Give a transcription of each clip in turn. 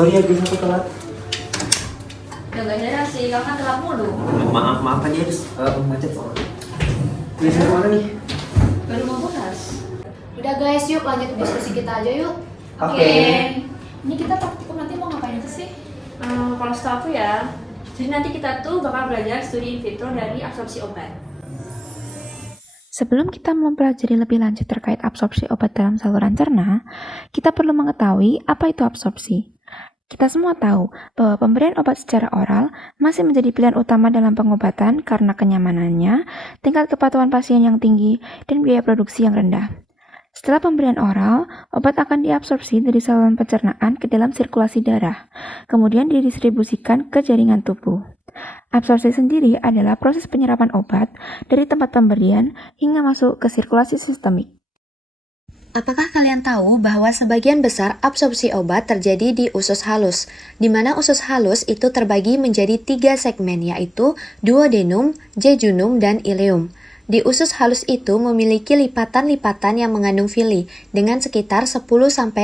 Sorry ya guys, aku telat. Ya gak heran sih, kakak telat mulu. Maaf aja guys, macet soalnya. Guys, dari mana nih? Baru mau putas. Udah guys, yuk lanjut diskusi kita aja yuk. Oke. Ini kita praktikum nanti mau ngapain aja sih? Kalau setahu aku ya, jadi nanti kita tuh bakal belajar studi in vitro dari absorpsi obat. Sebelum kita mempelajari lebih lanjut terkait absorpsi obat dalam saluran cerna, kita perlu mengetahui apa itu absorpsi. Kita semua tahu bahwa pemberian obat secara oral masih menjadi pilihan utama dalam pengobatan karena kenyamanannya, tingkat kepatuhan pasien yang tinggi, dan biaya produksi yang rendah. Setelah pemberian oral, obat akan diabsorpsi dari saluran pencernaan ke dalam sirkulasi darah, kemudian didistribusikan ke jaringan tubuh. Absorpsi sendiri adalah proses penyerapan obat dari tempat pemberian hingga masuk ke sirkulasi sistemik. Apakah kalian tahu bahwa sebagian besar absorpsi obat terjadi di usus halus, di mana usus halus itu terbagi menjadi 3 segmen, yaitu duodenum, jejunum, dan ileum. Di usus halus itu memiliki lipatan-lipatan yang mengandung fili dengan sekitar 10-40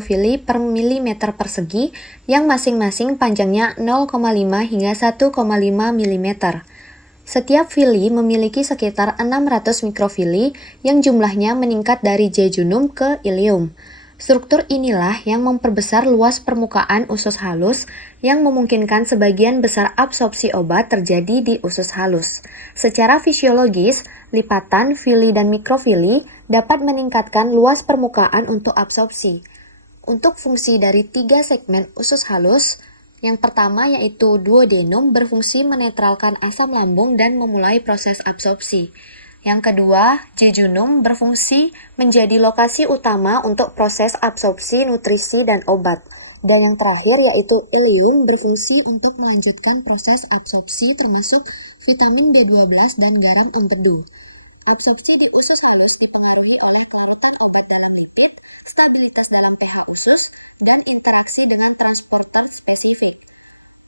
fili per milimeter persegi yang masing-masing panjangnya 0,5 hingga 1,5 mm. Setiap fili memiliki sekitar 600 mikrofili yang jumlahnya meningkat dari jejunum ke ileum. Struktur inilah yang memperbesar luas permukaan usus halus yang memungkinkan sebagian besar absorpsi obat terjadi di usus halus. Secara fisiologis, lipatan, fili, dan mikrofili dapat meningkatkan luas permukaan untuk absorpsi. Untuk fungsi dari 3 segmen usus halus, yang pertama yaitu duodenum berfungsi menetralkan asam lambung dan memulai proses absorpsi. Yang kedua, jejunum berfungsi menjadi lokasi utama untuk proses absorpsi nutrisi dan obat. Dan yang terakhir yaitu ileum berfungsi untuk melanjutkan proses absorpsi termasuk vitamin B12 dan garam empedu. Absorpsi di usus halus dipengaruhi oleh kelarutan obat dalam lipid, stabilitas dalam pH usus, dan interaksi dengan transporter spesifik.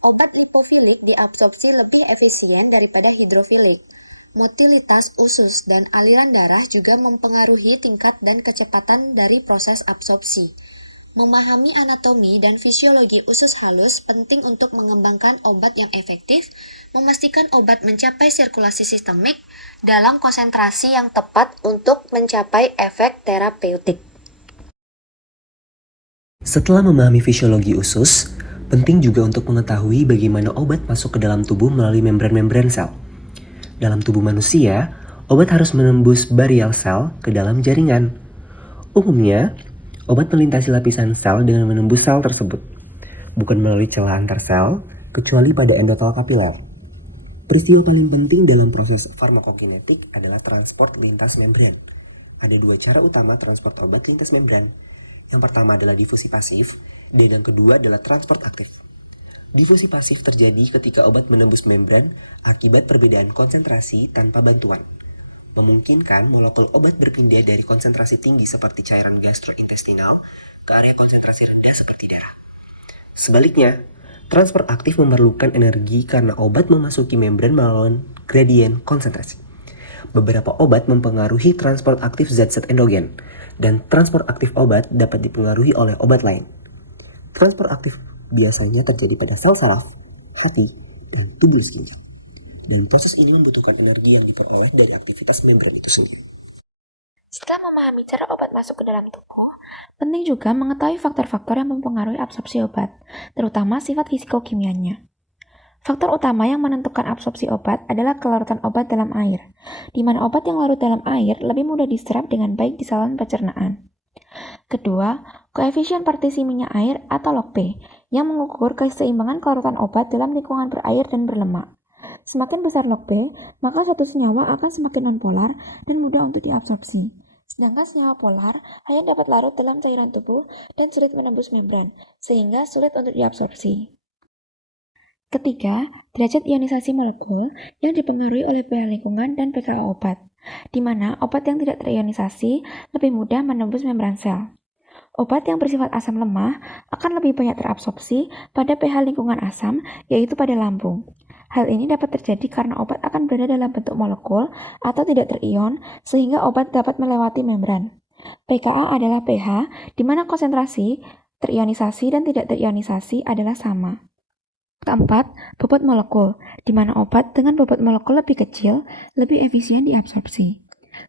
Obat lipofilik diabsorpsi lebih efisien daripada hidrofilik. Motilitas usus dan aliran darah juga mempengaruhi tingkat dan kecepatan dari proses absorpsi. Memahami anatomi dan fisiologi usus halus penting untuk mengembangkan obat yang efektif, memastikan obat mencapai sirkulasi sistemik dalam konsentrasi yang tepat untuk mencapai efek terapeutik. Setelah memahami fisiologi usus, penting juga untuk mengetahui bagaimana obat masuk ke dalam tubuh melalui membran-membran sel. Dalam tubuh manusia, obat harus menembus bariel sel ke dalam jaringan. Umumnya, obat melintasi lapisan sel dengan menembus sel tersebut, bukan melalui celah antar sel, kecuali pada endotel kapiler. Peristiwa paling penting dalam proses farmakokinetik adalah transport lintas membran. Ada 2 cara utama transport obat lintas membran. Yang pertama adalah difusi pasif, dan yang kedua adalah transport aktif. Difusi pasif terjadi ketika obat menembus membran akibat perbedaan konsentrasi tanpa bantuan. Memungkinkan molekul obat berpindah dari konsentrasi tinggi seperti cairan gastrointestinal ke area konsentrasi rendah seperti darah. Sebaliknya, transport aktif memerlukan energi karena obat memasuki membran melalui gradien konsentrasi. Beberapa obat mempengaruhi transport aktif zat-zat endogen, dan transport aktif obat dapat dipengaruhi oleh obat lain. Transport aktif biasanya terjadi pada sel saraf, hati, dan tubuh sekitar. Dan proses ini membutuhkan energi yang diperoleh dari aktivitas membran itu sendiri. Setelah memahami cara obat masuk ke dalam tubuh, penting juga mengetahui faktor-faktor yang mempengaruhi absorpsi obat, terutama sifat fisikokimianya. Faktor utama yang menentukan absorpsi obat adalah kelarutan obat dalam air, di mana obat yang larut dalam air lebih mudah diserap dengan baik di saluran pencernaan. Kedua, koefisien partisi minyak air atau log P, yang mengukur keseimbangan kelarutan obat dalam lingkungan berair dan berlemak. Semakin besar log P, maka suatu senyawa akan semakin nonpolar dan mudah untuk diabsorpsi. Sedangkan senyawa polar hanya dapat larut dalam cairan tubuh dan sulit menembus membran, sehingga sulit untuk diabsorpsi. Ketiga, derajat ionisasi molekul yang dipengaruhi oleh pH lingkungan dan pKa obat, di mana obat yang tidak terionisasi lebih mudah menembus membran sel. Obat yang bersifat asam lemah akan lebih banyak terabsorpsi pada pH lingkungan asam, yaitu pada lambung. Hal ini dapat terjadi karena obat akan berada dalam bentuk molekul atau tidak terion, sehingga obat dapat melewati membran. pKa adalah pH di mana konsentrasi terionisasi dan tidak terionisasi adalah sama. Keempat, bobot molekul, di mana obat dengan bobot molekul lebih kecil lebih efisien diabsorpsi.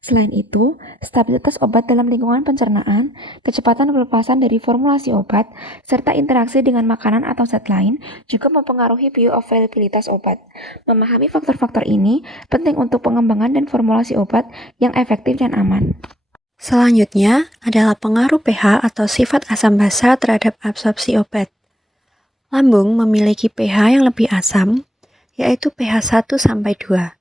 Selain itu, stabilitas obat dalam lingkungan pencernaan, kecepatan pelepasan dari formulasi obat, serta interaksi dengan makanan atau zat lain juga mempengaruhi bioavailabilitas obat. Memahami faktor-faktor ini penting untuk pengembangan dan formulasi obat yang efektif dan aman. Selanjutnya adalah pengaruh pH atau sifat asam basa terhadap absorpsi obat. Lambung memiliki pH yang lebih asam, yaitu pH 1-2.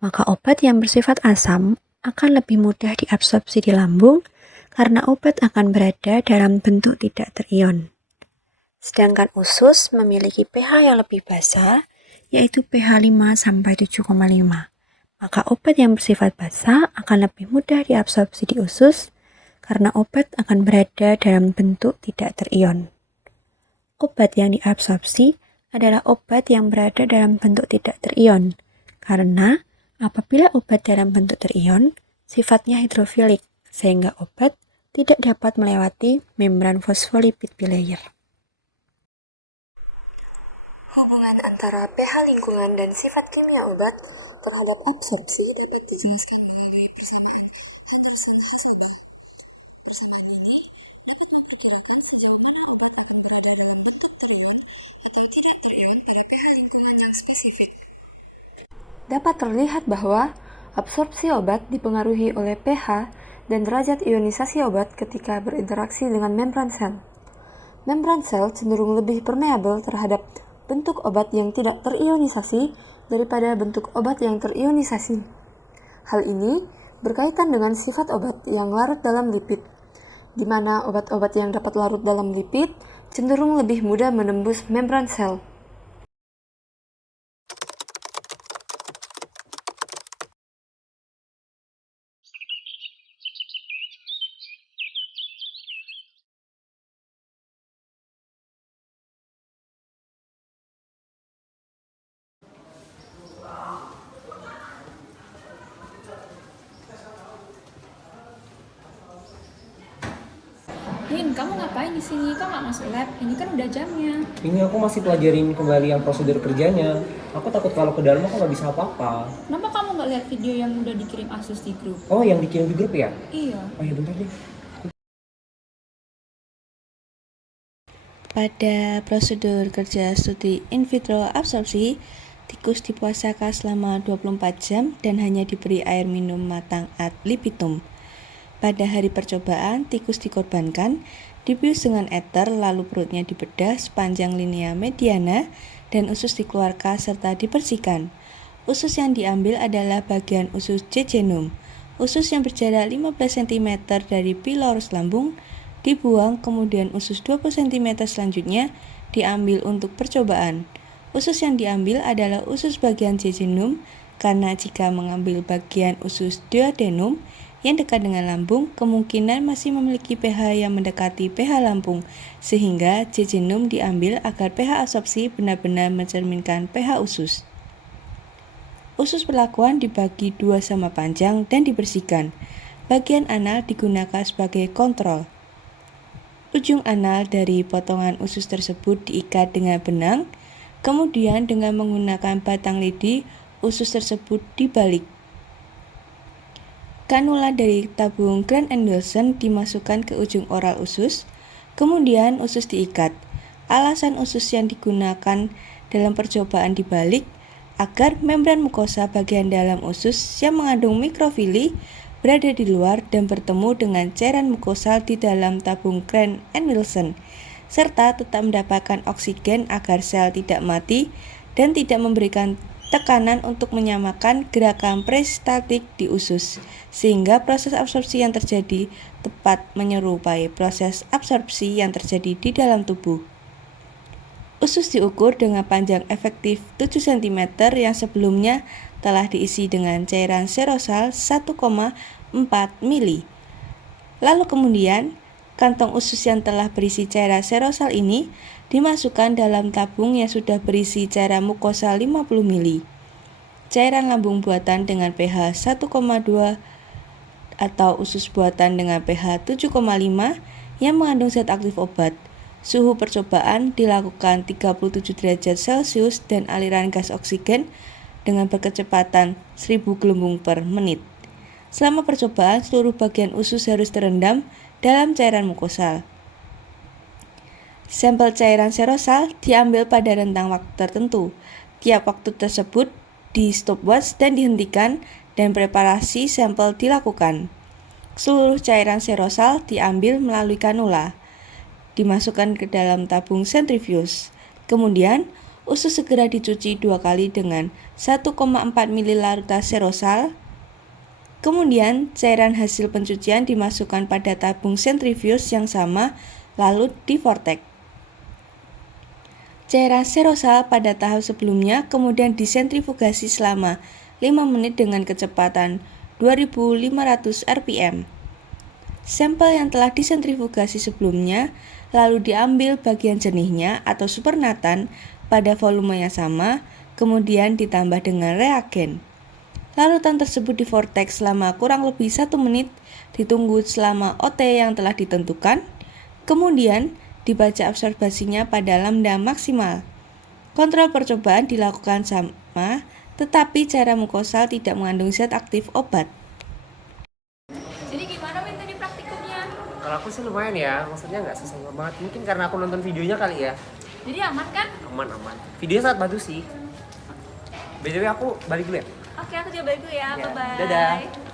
Maka obat yang bersifat asam akan lebih mudah diabsorpsi di lambung karena obat akan berada dalam bentuk tidak terion. Sedangkan usus memiliki pH yang lebih basa, yaitu pH 5-7,5. Maka obat yang bersifat basa akan lebih mudah diabsorpsi di usus karena obat akan berada dalam bentuk tidak terion. Obat yang diabsorpsi adalah obat yang berada dalam bentuk tidak terion, karena apabila obat dalam bentuk terion, sifatnya hidrofilik, sehingga obat tidak dapat melewati membran fosfolipid bilayer. Hubungan antara pH lingkungan dan sifat kimia obat terhadap absorpsi dapat dijelaskan melalui persamaan Dapat terlihat bahwa absorpsi obat dipengaruhi oleh pH dan derajat ionisasi obat ketika berinteraksi dengan membran sel. Membran sel cenderung lebih permeabel terhadap bentuk obat yang tidak terionisasi daripada bentuk obat yang terionisasi. Hal ini berkaitan dengan sifat obat yang larut dalam lipid, di mana obat-obat yang dapat larut dalam lipid cenderung lebih mudah menembus membran sel. Din, kamu ngapain di sini? Kok nggak masuk lab? Ini kan udah jamnya. Ini aku masih pelajarin kembali yang prosedur kerjanya. Aku takut kalau ke dalam aku nggak bisa apa-apa. Kenapa kamu nggak lihat video yang udah dikirim Asus di grup? Oh, yang dikirim di grup ya? Iya. Oh ya, bentar deh. Pada prosedur kerja studi in vitro absorpsi, tikus dipuasakan selama 24 jam dan hanya diberi air minum matang ad libitum. Pada hari percobaan, tikus dikorbankan, dibius dengan eter, lalu perutnya dibedah sepanjang linea mediana dan usus dikeluarkan serta dibersihkan. Usus yang diambil adalah bagian usus jejunum. Usus yang berjarak 15 cm dari pilorus lambung dibuang, kemudian usus 20 cm selanjutnya diambil untuk percobaan. Usus yang diambil adalah usus bagian jejunum, karena jika mengambil bagian usus duodenum yang dekat dengan lambung, kemungkinan masih memiliki pH yang mendekati pH lambung, sehingga jejunum diambil agar pH absorpsi benar-benar mencerminkan pH usus. Usus perlakuan dibagi dua sama panjang dan dibersihkan. Bagian anal digunakan sebagai kontrol. Ujung anal dari potongan usus tersebut diikat dengan benang, kemudian dengan menggunakan batang lidi, usus tersebut dibalik. Kanula dari tabung Cran-Nielsen dimasukkan ke ujung oral usus, kemudian usus diikat. Alasan usus yang digunakan dalam percobaan dibalik agar membran mukosa bagian dalam usus yang mengandung mikrofili berada di luar dan bertemu dengan cairan mukosal di dalam tabung Cran-Nielsen, serta tetap mendapatkan oksigen agar sel tidak mati dan tidak memberikan tekanan untuk menyamakan gerakan peristaltik di usus, sehingga proses absorpsi yang terjadi tepat menyerupai proses absorpsi yang terjadi di dalam tubuh. Usus diukur dengan panjang efektif 7 cm yang sebelumnya telah diisi dengan cairan serosal 1,4 mili. Lalu kemudian, kantong usus yang telah berisi cairan serosal ini dimasukkan dalam tabung yang sudah berisi cairan mukosa 50 mili. Cairan lambung buatan dengan pH 1,2 atau usus buatan dengan pH 7,5 yang mengandung zat aktif obat. Suhu percobaan dilakukan 37 derajat Celcius dan aliran gas oksigen dengan berkecepatan 1000 gelembung per menit. Selama percobaan, seluruh bagian usus harus terendam dalam cairan mukosal. Sampel cairan serosal diambil pada rentang waktu tertentu. Tiap waktu tersebut di stopwatch dan dihentikan dan preparasi sampel dilakukan. Seluruh cairan serosal diambil melalui kanula, dimasukkan ke dalam tabung sentrifuge. Kemudian, usus segera dicuci 2 kali dengan 1,4 ml larutan serosal. Kemudian, cairan hasil pencucian dimasukkan pada tabung sentrifuge yang sama, lalu divortek. Cairan serosal pada tahap sebelumnya kemudian disentrifugasi selama 5 menit dengan kecepatan 2500 rpm. Sampel yang telah disentrifugasi sebelumnya lalu diambil bagian jernihnya atau supernatan pada volume yang sama, kemudian ditambah dengan reagen. Larutan tersebut divortek selama kurang lebih 1 menit, ditunggu selama OT yang telah ditentukan, kemudian dibaca absorbasinya pada lambda maksimal. Kontrol percobaan dilakukan sama, tetapi cairan mukosal tidak mengandung zat aktif obat. Jadi gimana Win tadi praktikumnya? Kalau aku sih lumayan ya, maksudnya nggak susah banget. Mungkin karena aku nonton videonya kali ya. Jadi aman kan? Aman. Videonya sangat bagus sih. BTW aku balik dulu ya. Oke, aku coba dulu ya. Ya, Bye-bye. dadah.